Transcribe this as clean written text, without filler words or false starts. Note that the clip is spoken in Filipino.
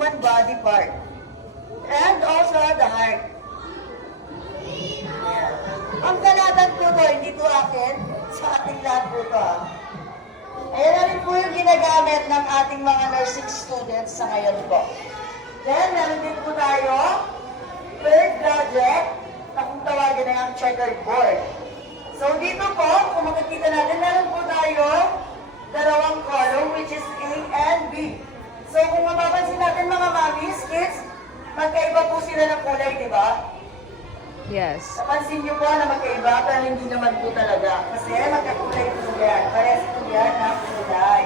human body part. And also the heart. Ayan. Ang kalatan po to, hindi to akin, sa ating lahat po to. Ayan na rin po yung ginagamit ng ating mga nursing students sa ngayon po. Then, meron din po tayo, third project, na kung tawagin na yung checkerboard. So, dito po, kung makikita natin, meron po tayo dalawang column, which is A and B. So, kung mapapansin natin mga mommies, kids, magkaiba po sila ng kulay, di ba? Yes. Napansin niyo po na magkaiba, pero hindi naman po talaga. Kasi magkakulay po yan. Parehas po yan ng kulay.